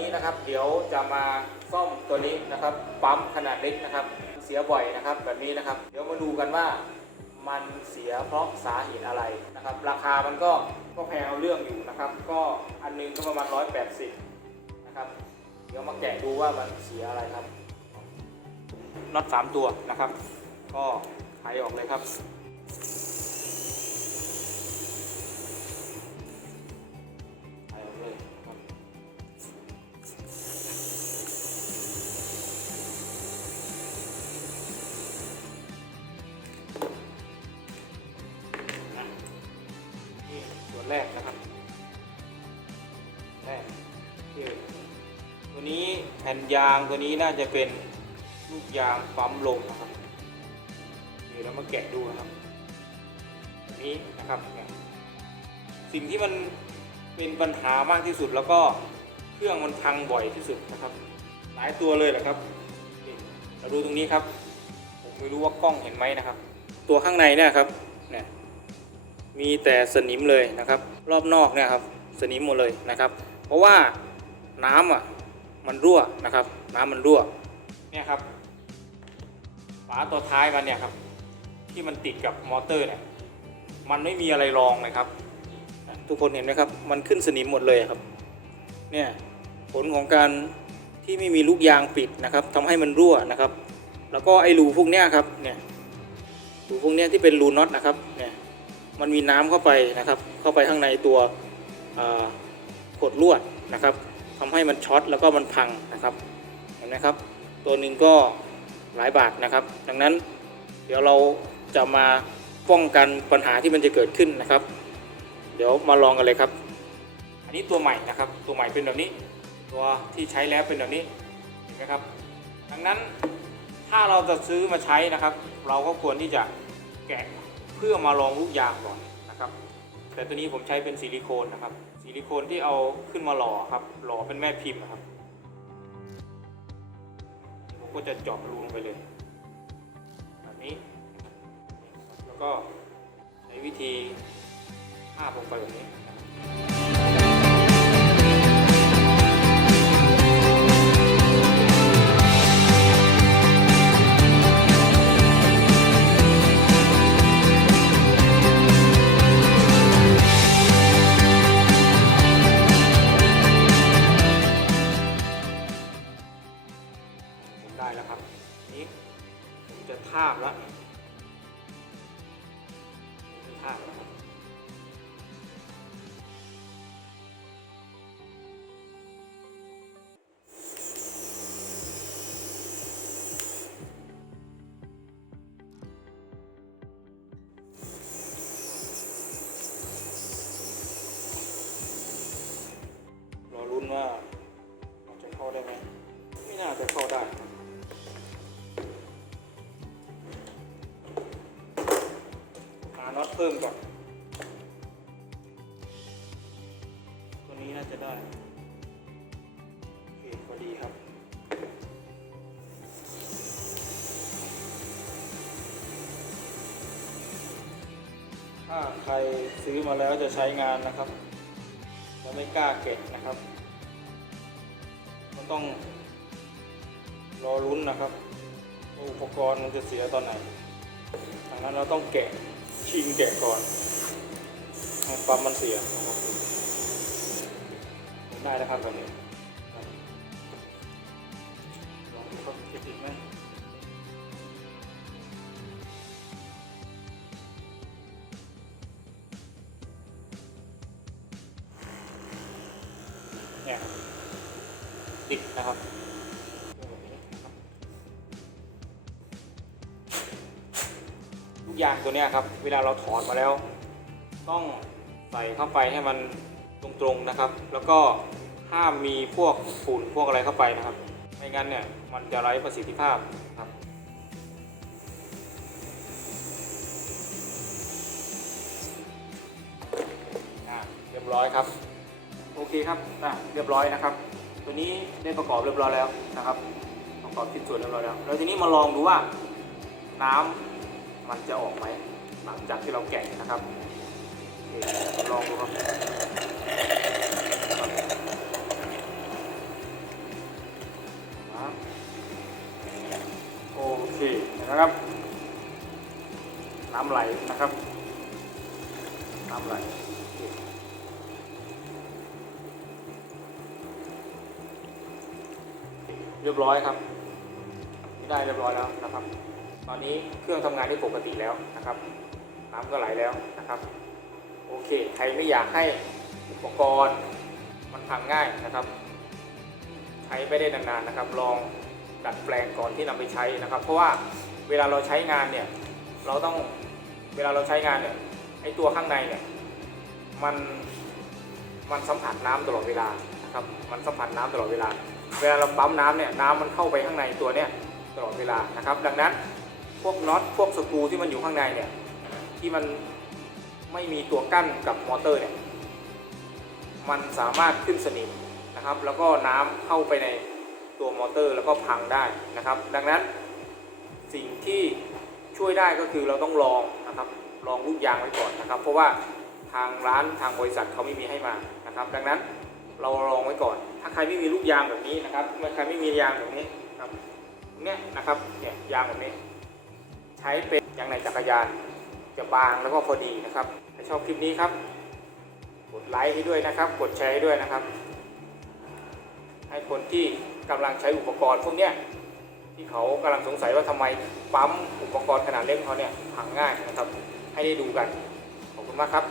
นี้นะครับ เดี๋ยวจะมาซ่อมตัวนี้นะครับ ปั๊มขนาดเล็กนะครับ เสียบ่อยนะครับ แบบนี้นะครับ เดี๋ยวมาดูกันว่ามันเสียเพราะสาเหตุอะไรนะครับ ราคามันก็ก็แพงเอาเรื่องอยู่นะครับ ก็อันนึงก็ประมาณ 180 นะครับ เดี๋ยวมาแกะดูว่ามันเสียอะไรครับน็อตสามตัวนะครับ ก็ไขออกเลยครับ ตัวนี้แผ่นยางตัวนี้น่าจะเป็นลูกยางปั๊มลมนะครับเดี๋ยวเรามาแกะดูนะครับนี้นะครับสิ่งที่มันเป็นปัญหามากที่สุดแล้วก็เครื่องมันพังบ่อยที่สุดนะครับ หลายตัวเลยแหละครับเราดูตรงนี้ครับ ผมไม่รู้ว่ากล้องเห็นไหมนะครับ ตัวข้างในเนี่ยครับเนี่ยมีแต่สนิมเลยนะครับ รอบนอกเนี่ยครับสนิมหมดเลยนะครับ เพราะว่า น้ำอะมันรั่วนะครับ น้ำมันรั่วเนี่ยครับฝาตัวท้ายมันเนี่ยครับ ที่มันติดกับมอเตอร์เนี่ยมันไม่มีอะไรรองเลยครับ ทุกคนเห็นไหมครับ มันขึ้นสนิมหมดเลยครับ เนี่ยผลของการที่ไม่มีลูกยางปิดนะครับทำให้มันรั่วนะครับ แล้วก็ไอ้รูพวกเนี้ยครับเนี่ยรูพวกเนี้ยที่เป็นรูน็อตนะครับเนี่ยมันมีน้ำเข้าไปนะครับ เข้าไปข้างในตัวกดลวดนะครับ ทำให้มันช็อตแล้วก็มันพังนะครับเห็นไหมครับ ตัวหนึ่งก็หลายบาทนะครับ ดังนั้นเดี๋ยวเราจะมาป้องกันปัญหาที่มันจะเกิดขึ้นนะครับ เดี๋ยวมาลองกันเลยครับ อันนี้ตัวใหม่นะครับ ตัวใหม่เป็นแบบนี้ ตัวที่ใช้แล้วเป็นแบบนี้เห็นไหมครับ ดังนั้นถ้าเราจะซื้อมาใช้นะครับ เราก็ควรที่จะแกะเพื่อมาลองลูกยางก่อนนะครับ แต่ตัวนี้ผมใช้เป็นซิลิโคนนะครับซิลิโคนที่เอาขึ้นมาหล่อครับ หล่อเป็นแม่พิมพ์ครับผมก็จะเจาะรูลงไปเลย แบบนี้ แล้วก็ใช้วิธีภาพลงไปแบบนี้ ได้แล้วครับ นี้ผมจะทาบแล้วจะทาบแล้วครับรอรุ้นว่ามันจะเข้าได้ไหมไม่น่าจะเข้าได้ น็อตเพิ่มก่อน ตัวนี้น่าจะได้โอเคพอดีครับถ้าใครซื้อมาแล้วจะใช้งานนะครับจะไม่กล้าเก็บนะครับ ก็ต้องรอลุ้นนะครับว่าอุปกรณ์มันจะเสียตอนไหนดังนั้นเราต้องแกะ ชิงแกะก่อนให้ปั๊มมันเสียได้นะครับแบบนี้ลองดูครับจะติดไหม ทุกอย่างตัวเนี้ยครับ เวลาเราถอดมาแล้ว ต้องใส่เข้าไปให้มันตรงๆนะครับ แล้วก็ห้ามมีพวกฝุ่นพวกอะไรเข้าไปนะครับ ไม่งั้นเนี่ยมันจะไร้ประสิทธิภาพครับเรียบร้อยครับ โอเคครับอะเรียบร้อยนะครับ ตัวนี้ได้ประกอบเรียบร้อยแล้วนะครับ ประกอบชิ้นส่วนเรียบร้อยแล้ว แล้วทีนี้มาลองดูว่าน้ำ มันจะออกไหมหลังจากที่เราแกะนะครับลองดูครับโอเคนะครับ น้ำไหลนะครับ น้ำไหลเรียบร้อยครับ ได้เรียบร้อยแล้วนะครับ ตอนนี้เครื่องทำงานได้ปกติแล้วนะครับน้ำก็ไหลแล้วนะครับ โอเค ใครไม่อยากให้อุปกรณ์มันพังง่ายนะครับ ใช้ไม่ได้นานๆนะครับ ลองดัดแปลงก่อนที่นำไปใช้นะครับ เพราะว่าเวลาเราใช้งานเนี่ย เราต้องเวลาเราใช้งานเนี่ยไอตัวข้างในเนี่ยมันมันสัมผัสน้ำตลอดเวลานะครับ มันสัมผัสน้ำตลอดเวลา เวลาเราปั๊มน้ำเนี่ยน้ำมันเข้าไปข้างในตัวเนี่ยตลอดเวลานะครับ ดังนั้น พวกน็อตพวกสกรูที่มันอยู่ข้างในเนี่ยที่มันไม่มีตัวกั้นกับมอเตอร์เนี่ยมันสามารถขึ้นสนิมนะครับ แล้วก็น้ำเข้าไปในตัวมอเตอร์แล้วก็พังได้นะครับ ดังนั้นสิ่งที่ช่วยได้ก็คือเราต้องลองนะครับลองลูกยางไว้ก่อนนะครับ เพราะว่าทางร้านทางบริษัทเขาไม่มีให้มานะครับ ดังนั้นเราลองไว้ก่อน ถ้าใครไม่มีลูกยางแบบนี้นะครับใครไม่มียางแบบนี้ครับเนี่ยนะครับเนี่ยยางแบบนี้ ใช้เป็นยางในจักรยานจะบางแล้วก็พอดีนะครับถ้าชอบคลิปนี้ครับ กดไลค์ให้ด้วยนะครับ กดแชร์ให้ด้วยนะครับ ให้คนที่กำลังใช้อุปกรณ์พวกเนี้ยที่เขากำลังสงสัยว่าทำไมปั๊มอุปกรณ์ขนาดเล็กของเขาเนี่ยพังง่ายนะครับ ให้ได้ดูกันขอบคุณมากครับ